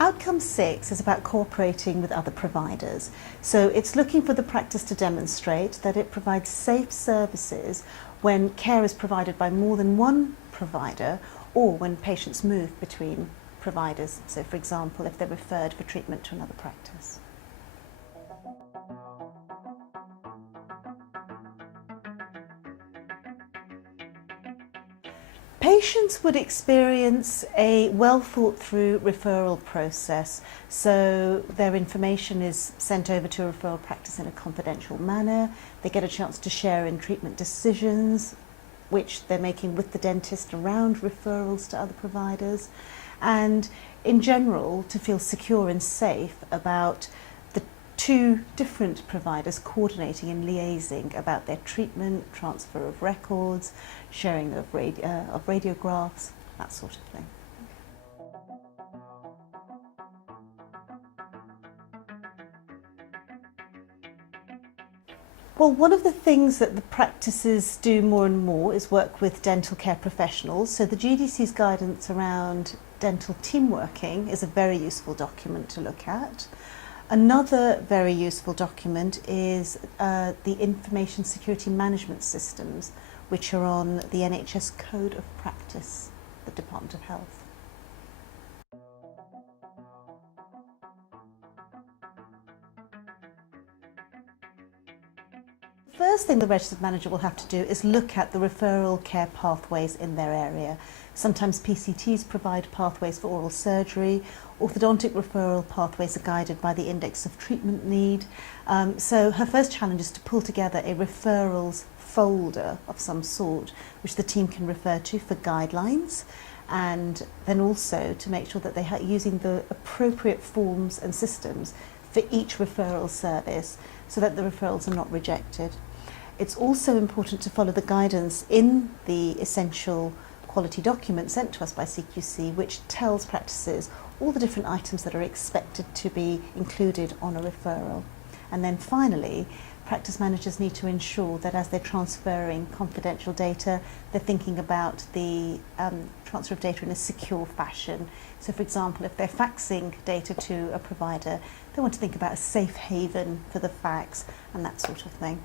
Outcome 6 is about cooperating with other providers. So it's looking for the practice to demonstrate that it provides safe services when care is provided by more than one provider or when patients move between providers. So for example, if they're referred for treatment to another practice. Patients would experience a well thought through referral process, so their information is sent over to a referral practice in a confidential manner. They get a chance to share in treatment decisions which they're making with the dentist around referrals to other providers, and in general to feel secure and safe about the two different providers coordinating and liaising about their treatment, transfer of records, sharing of radiographs, that sort of thing. Well, one of the things that the practices do more and more is work with dental care professionals. So the GDC's guidance around dental team working is a very useful document to look at. Another very useful document is the Information Security Management Systems, which are on the NHS Code of Practice, the Department of Health. First thing the registered manager will have to do is look at the referral care pathways in their area. Sometimes PCTs provide pathways for oral surgery. Orthodontic referral pathways are guided by the index of treatment need. So her first challenge is to pull together a referrals folder of some sort, which the team can refer to for guidelines, and then also to make sure that they are using the appropriate forms and systems for each referral service so that the referrals are not rejected. It's also important to follow the guidance in the essential quality document sent to us by CQC, which tells practices all the different items that are expected to be included on a referral. And then finally, practice managers need to ensure that as they're transferring confidential data, they're thinking about the transfer of data in a secure fashion. So for example, if they're faxing data to a provider, they want to think about a safe haven for the fax and that sort of thing.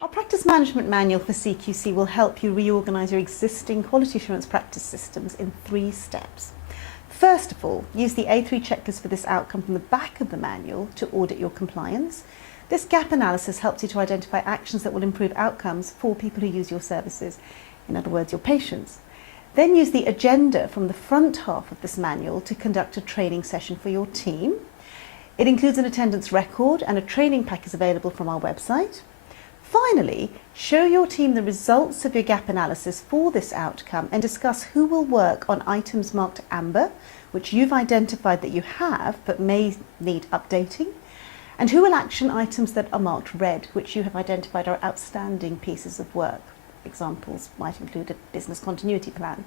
Our practice management manual for CQC will help you reorganise your existing quality assurance practice systems in 3 steps. First of all, use the A3 checklist for this outcome from the back of the manual to audit your compliance. This gap analysis helps you to identify actions that will improve outcomes for people who use your services, in other words, your patients. Then use the agenda from the front half of this manual to conduct a training session for your team. It includes an attendance record, and a training pack is available from our website. Finally, show your team the results of your gap analysis for this outcome and discuss who will work on items marked amber, which you've identified that you have but may need updating, and who will action items that are marked red, which you have identified are outstanding pieces of work. Examples might include a business continuity plan.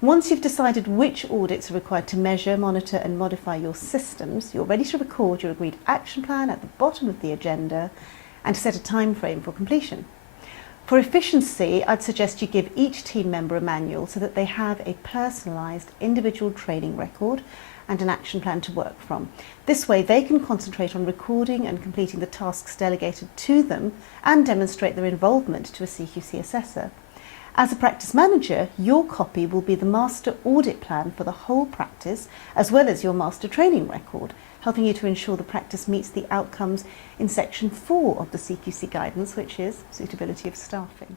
Once you've decided which audits are required to measure, monitor and modify your systems, you're ready to record your agreed action plan at the bottom of the agenda and to set a time frame for completion. For efficiency, I'd suggest you give each team member a manual so that they have a personalised individual training record and an action plan to work from. This way they can concentrate on recording and completing the tasks delegated to them and demonstrate their involvement to a CQC assessor. As a practice manager, your copy will be the master audit plan for the whole practice, as well as your master training record, helping you to ensure the practice meets the outcomes in section 4 of the CQC guidance, which is suitability of staffing.